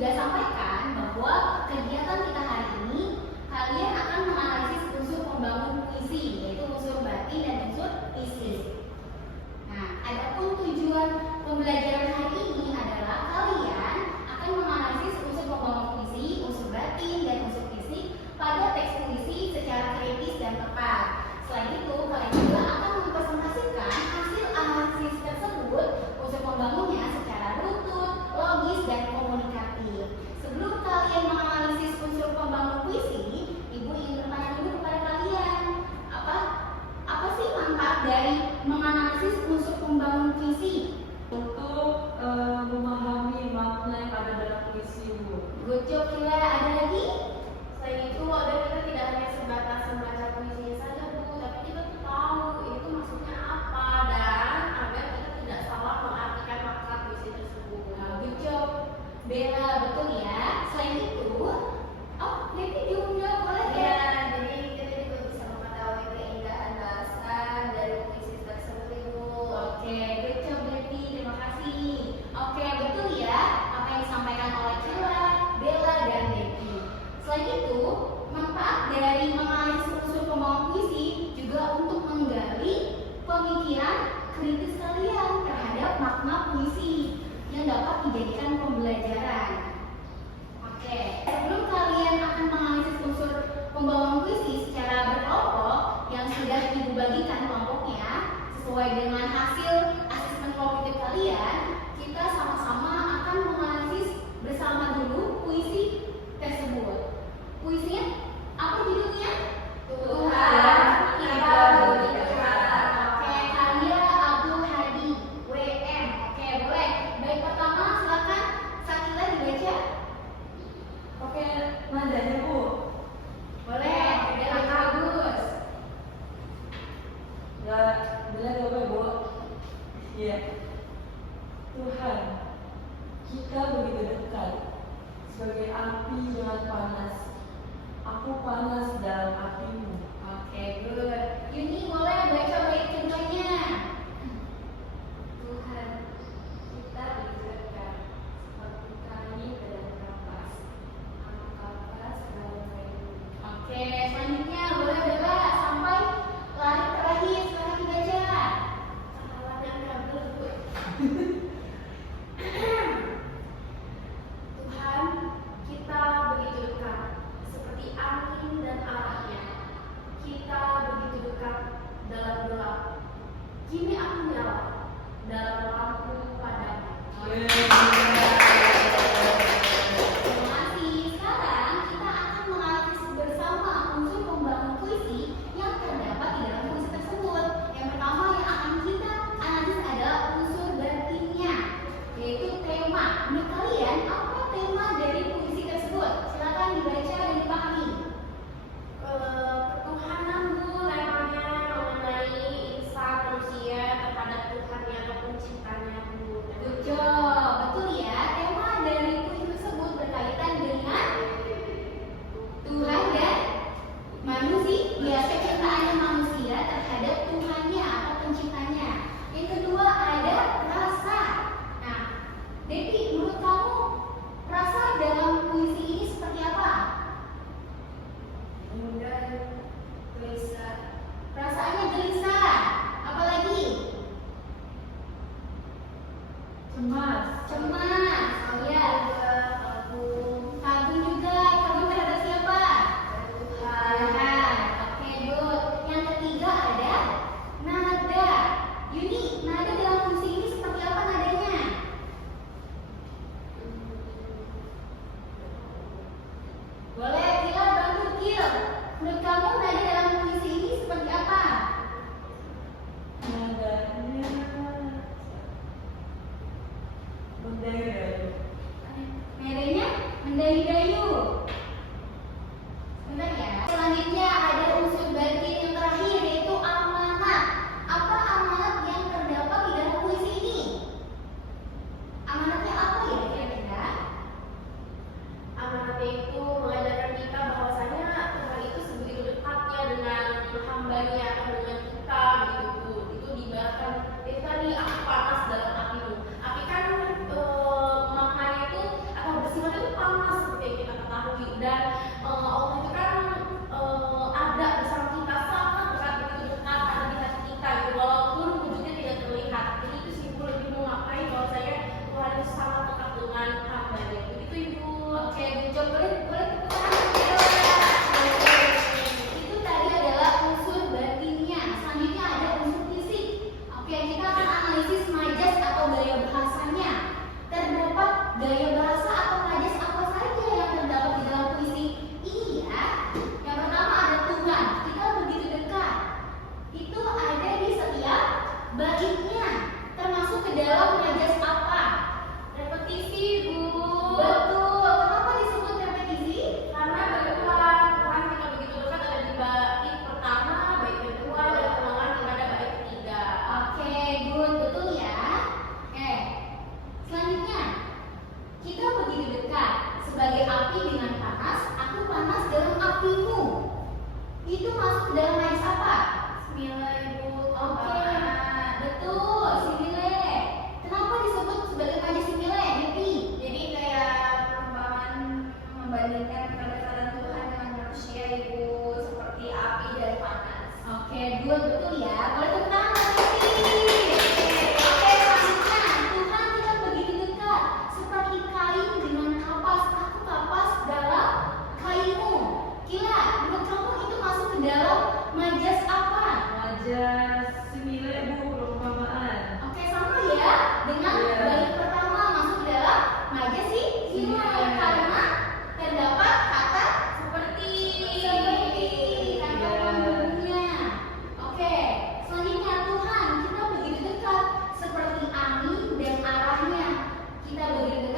sudah sampaikan bahwa kegiatan kita hari ini kalian akan menganalisis unsur pembangun puisi, yaitu unsur batin dan unsur fisik. Nah, adapun tujuan pembelajaran hari ini adalah kalian akan menganalisis unsur pembangun puisi, unsur batin dan unsur fisik pada teks puisi secara kritis dan tepat. Selain itu, kalian juga akan mempresentasikan hasil analisis tersebut, unsur pembangunnya secara runtut, logis, dan komunikatif. Sebelum kalian menganalisis unsur pembangun puisi, Ibu ingin bertanya dulu kepada kalian, apa sih manfaat dari menganalisis unsur pembangun puisi? Untuk memahami makna yang ada dalam puisi, Bu. Good job, Lila. Ada lagi? Selain itu, agar kita tidak hanya sebatas membaca puisinya saja, Bu, tapi kita tuh tahu itu maksudnya apa, dan agar kita tidak salah mengartikan makna puisi tersebut. Good job, Bella. Betul ya. Selain itu, Devi juga boleh ya. Ya, jadi kita juga bisa mengetahui keindahan bahasa dari puisi tersebut, Ibu. Oke, good job, Devi. Terima kasih. Oke, betul ya apa yang disampaikan oleh Cila, Bella, dan Devi. Selain itu, manfaat dari menganalisis unsur pembangun puisi juga untuk menggali pemikiran kritis kalian terhadap makna puisi yang dapat dijadikan pembelajaran. Oke, sebelum kalian akan menganalisis unsur pembangun puisi secara berkelompok yang sudah Ibu bagikan kelompoknya sesuai dengan hasil asesmen kognitif kalian, kita sama-sama akan menganalisis bersama dulu puisi tersebut. Puisinya apa judulnya? Tuhan kita begitu besar. Oke, karya Abdul Hadi, WM. Oke, boleh. Baik, pertama silakan Sakila dibaca. Oke, nadanya, Bu. Boleh, Bella bagus. Ya, bila coba, Bu. Iya. Tuhan, kita begitu dekat, sebagai api dengan panas. Aku panas dalam apimu. Oke, good. Yuni boleh baca bait keduanya. Tuhan kita begitu dekat, seperti kami dalam kapas, anak kapas dalam kayu. Oke, selanjutnya boleh Bella sampai lari terakhir setelah dibaca. Kawan yang kabel, Bu. Tuhan, kita begitu dekat, seperti angin dan arahnya. Kita begitu dekat dalam gelap. Kini aku nyala dalam lampu padamu. Terima kasih. Sekarang kita akan menganalisis bersama unsur pembangun puisi yang terdapat di dalam puisi tersebut. Yang pertama yang akan kita analisis adalah unsur batinnya, yaitu tema. Menurut kalian, apa tema dari puisi tersebut? Silakan dibaca dan dipahami. Ketuhanan, Bu, temanya mengenai insan manusia terhadap Tuhannya atau penciptanya, Bu. Good job. Betul ya. Tema dari puisi tersebut berkaitan dengan Tuhan dan manusia, ya, kecintaan manusia terhadap Tuhannya atau penciptanya. Yang kedua ada rasa. Nah, Devi, menurut kamu rasa dalam puisi ini seperti apa? Kemudian gelisah, Rasanya gelisah. Apalagi? Cemas. Cemas. Ya. kagum, Kagum juga. Kagum terhadap siapa? Tuhan. Tuhan. Oke, good. Yang ketiga ada nada. Yuni, nada dalam puisi ini seperti apa nadanya? Boleh, Gila bantu Gil. Menurut kamu nada dalam puisi ini seperti apa? Nadanya mendayu-dayu. Nadanya mendayu-dayu. Bentar ya. Selanjutnya ada unsur batin yang terakhir yaitu amanat. Apa amanat yang terdapat di dalam puisi ini? Amanatnya apa ya kira-kira? Amanatnya itu mengajarkan kita bahwasanya Tuhan itu sebegitu dekatnya dengan hambanya atau dengan kita, begitu. Itu diibaratkan itu tadi aku panas dalam apimu. Api kan maknanya itu atau bersifat itu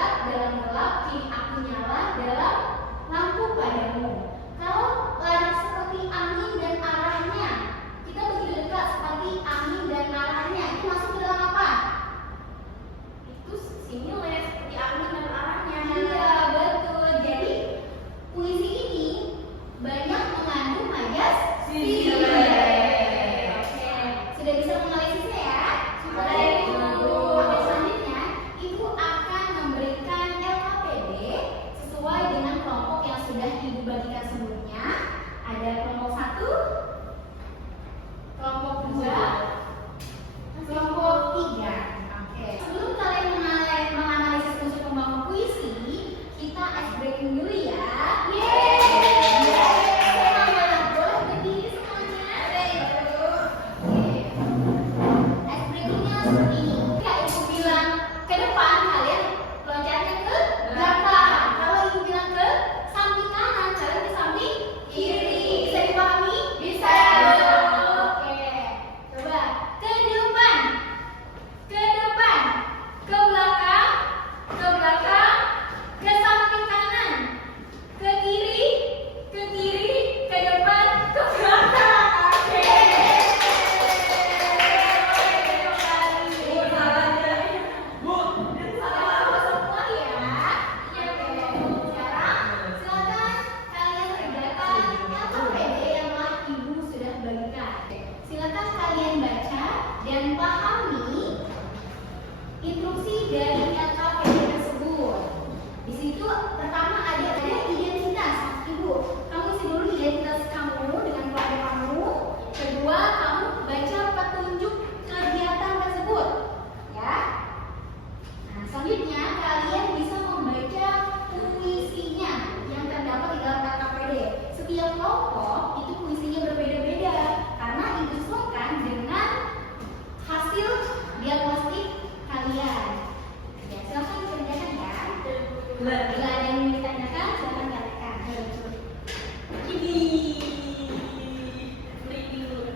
dekat dalam gelap, kini aku nyala dalam lampu padamu. Kalau lari seperti angin dan arahnya, kita begitu dekat seperti angin dan arahnya, itu masuk ke dalam apa? Itu simile seperti angin dan arahnya. Iya, betul. Jadi puisi ini banyak mengandung majas simile. Oke, sudah bisa menganalisisnya ya? Sudah, Ibu. Ibu. Oke, selanjutnya Ibu akan memberikan LKPD sesuai dengan kelompok yang sudah Ibu bagikan sebelumnya. Ada kelompok 1, kelompok 2, kelompok 3. Oke. Sebelum kalian menganalisis unsur pembangun puisi, kita ice breaking dulu ya. Yeay! Senang banget. Boleh berdiri semuanya. Oke. Ice breakingnya seperti ini. Ketika Ibu bilang ke depan, kalian loncatnya ke belakang. Kalau Ibu bilang ke samping kanan, kalian ke samping kiri. Bisa dipahami? Bisa. Oke. Coba ke depan, ke depan, ke belakang, ke samping kanan, ke kiri, ke depan, ke belakang. Oke. Bu, salahnya. Bu, Salah semua ya. Iya, oke. Sekarang silakan kalian kerjakan LKPD yang telah Ibu sudah bagikan. Silakan kalian baca dan pahami instruksi dari LKPD tersebut. Di situ pertama ada identitas. Ibu, kamu isi dulu identitas kamu dengan keluarga kamu. Kedua, kamu baca petunjuk kegiatan tersebut. Ya. Nah, selanjutnya kalian bisa membaca puisinya yang terdapat di dalam LKPD. Setiap kelompok itu puisinya berbeda-beda karena disesuaikan dengan hasil diagnostik kalian. Ya, silakan dikerjakan ya. Bila ada yang ingin ditanyakan, silakan tanyakan. ini. Reading dulu.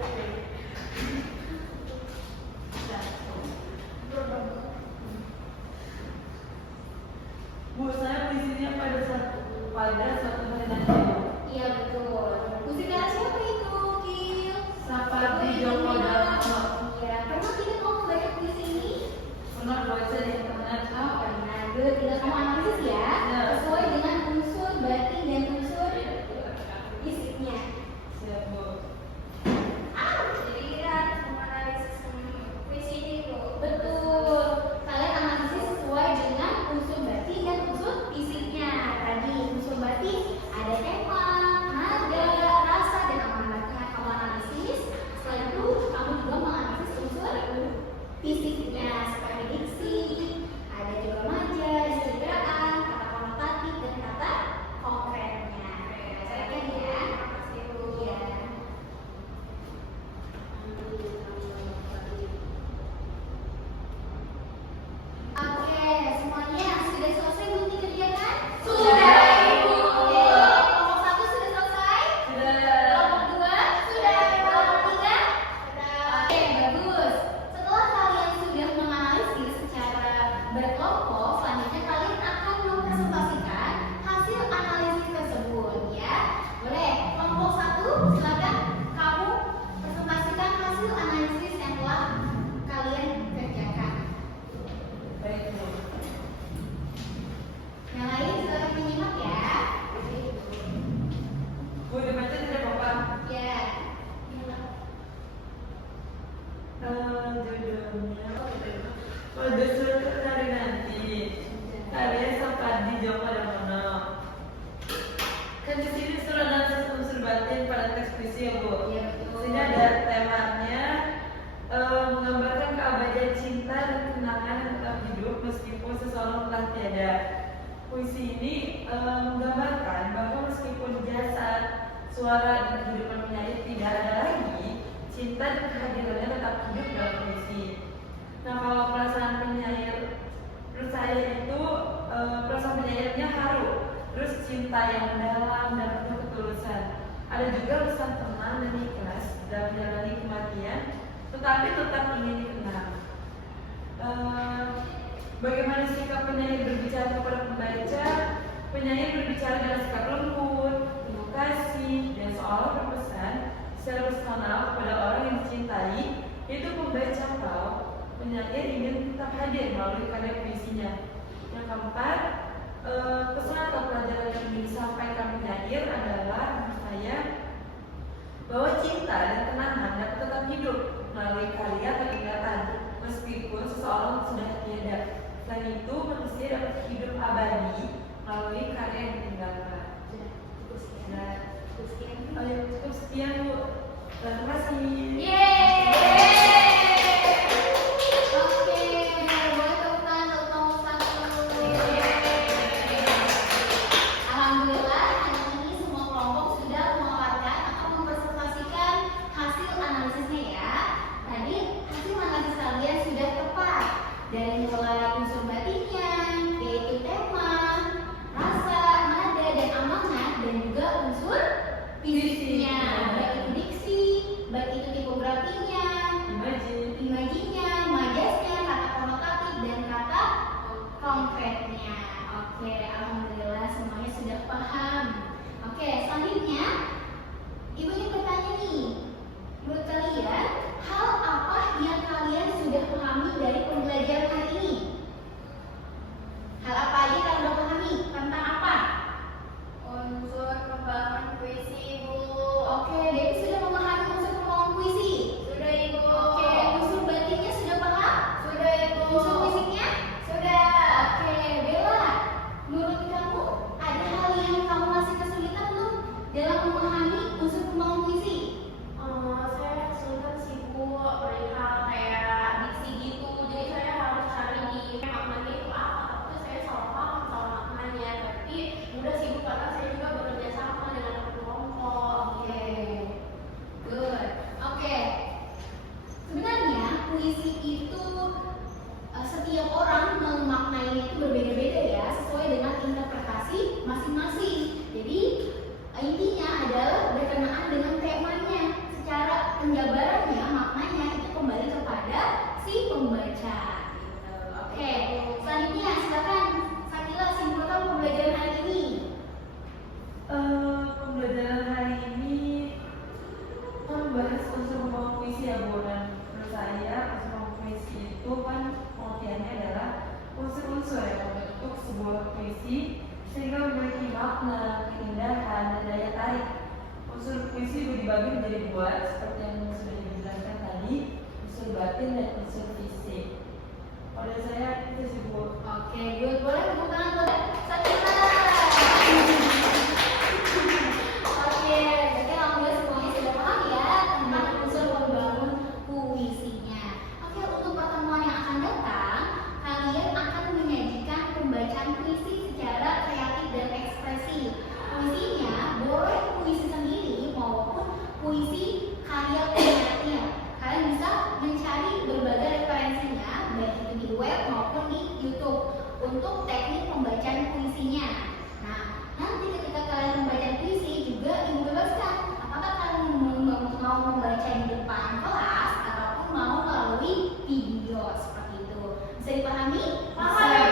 Bu, saya puisinya pada suatu hari nanti. Iya betul. Puisi dari siapa itu, Kil? Sapardi Djoko Damono. Iya, pernah tidak kamu baca puisi ini? Pernah baca di internet. Nah, good. Tidak kamu analisis ya, Ya. sesuai dengan unsur batin dan unsur isinya. Siap, Bu. Jadi kita menganalisis puisi ini tuh. Betul. Kalian analisis sesuai dengan unsur batin dan unsur isinya. Tadi unsur batin ada tema, nada, rasa, dan amanatnya kamu analisis. Setelah itu kamu juga menganalisis unsur fisiknya seperti diksi, ada juga majas, istilaan, kata konotatif, dan kata konkretnya. Silakan ya. Iya. Oke, semuanya sudah selesai belum dikerjakan? Sudah, Ibu. Oke, kelompok 1 sudah selesai? Sudah. Kelompok 2 sudah? Kelompok 3? Oke, bagus. Setelah kalian sudah menganalisis secara berkelompok, selanjutnya kalian akan mempresentasikan hasil analisis tersebut, ya. Boleh, kelompok 1 silakan kamu presentasikan hasil analisis yang telah kalian kerjakan. Baik, Bu. Yang lain silakan menyimak ya. Bu, dibaca tidak apa-apa. Ya. Judulnya pada suatu hari nanti, karya Sapardi Djoko Damono. Kan di sini sudah ada unsur batin pada teks puisi ya, Bu. Iya, betul. Sini ada temanya menggambarkan keabadian cinta dan kenangan yang tetap hidup meskipun seseorang telah tiada. Puisi ini menggambarkan bahwa meskipun jasad, suara, dan kehidupan penyair tidak ada lagi, cinta dan kehadirannya tetap hidup dalam puisi. Nah, kalau perasaan penyair, menurut saya itu perasaan penyairnya haru, terus cinta yang mendalam dan penuh ketulusan. Ada juga pesan tenang dan ikhlas dalam menjalani kematian, tetapi tetap ingin dikenal. Bagaimana sikap penyair berbicara penyair ingin tetap hadir melalui karya puisinya. Yang keempat, pesan atau pelajaran yang ingin disampaikan penyair adalah menurut saya bahwa cinta dan kenangan dapat tetap hidup melalui karya atau ingatan meskipun seseorang sudah tiada. Selain itu, manusia dapat hidup abadi melalui karya yang ditinggalkan. Cukup sekian Bu. Terima kasih. Oke, boleh tepuk tangan untuk nomor 1. Alhamdulillah, hari ini semua kelompok sudah mengeluarkan atau mempresentasikan hasil analisisnya ya. Tadi hasil analisis kalian sudah tepat. Dari mulai unsur batinnya, yaitu tema, rasa, nada, dan amanat, dan juga unsur fisiknya, baik itu diksi, baik itu tipografinya, imajinya, majasnya, kata konotatif, dan kata konkretnya. Oke, alhamdulillah semuanya sudah paham. Oke, selanjutnya Ibu ingin bertanya nih, menurut kalian hal apa yang kalian sudah pahami dari pembelajaran hari ini? Hal apa aja yang kalian udah pahami? Tentang apa? Unsur pembangunan puisi, Bu. Oke, Dewi sudah memahami unsur pembangunan puisi. Sudah, Ibu. Oke, unsur batinnya sudah paham? Sudah, Ibu. Unsur fisiknya? Sudah. Oke, Bella, menurut kamu ada hal yang kamu masih kesulitan belum dalam memahami unsur pembangunan puisi? Saya kesulitan sih, Bu, perihal kayak diksi gitu. Jadi saya harus cari di maknanya itu apa. Tapi saya salah paham soal maknanya. Tapi mudah sih, Bu, karena saya juga bekerja sama dengan kelompok. Oke, good. Oke, sebenarnya puisi itu setiap orang memaknainya itu berbeda-beda ya, sesuai dengan interpretasi masing-masing. Jadi intinya adalah berkenaan dengan temanya. Secara penjabarannya, maknanya itu kembali kepada si pembaca. Gitu. Oke, selanjutnya silakan Sakila simpulkan pembelajaran hari ini. Pembelajaran hari ini membahas unsur pembangunan puisi ya Bu. Dan menurut saya unsur pembangunan puisi itu kan pengertiannya adalah unsur-unsur yang membentuk sebuah puisi sehingga memiliki makna, keindahan, dan daya tarik. Unsur puisi dibagi menjadi 2 seperti yang sudah dijelaskan tadi, unsur batin dan unsur fisik. Oleh saya itu sih Bu. Oke, good. Boleh tepuk tangan buat Sakila. Oke, berarti alhamdulillah semuanya sudah paham ya tentang unsur pembangun puisinya. Oke, untuk pertemuan yang akan datang, kalian akan menyajikan pembacaan puisi secara kreatif dan ekspresif. Puisinya boleh puisi sendiri maupun puisi karya penyairnya. Kalian bisa mencari berbagai referensinya, baik itu di web maupun di YouTube, untuk teknik pembacaan puisinya. Nah, nanti ketika kalian membaca puisi juga Ibu bebaskan apakah kalian mau membaca di depan kelas ataupun mau melalui video seperti itu. Bisa dipahami? Paham.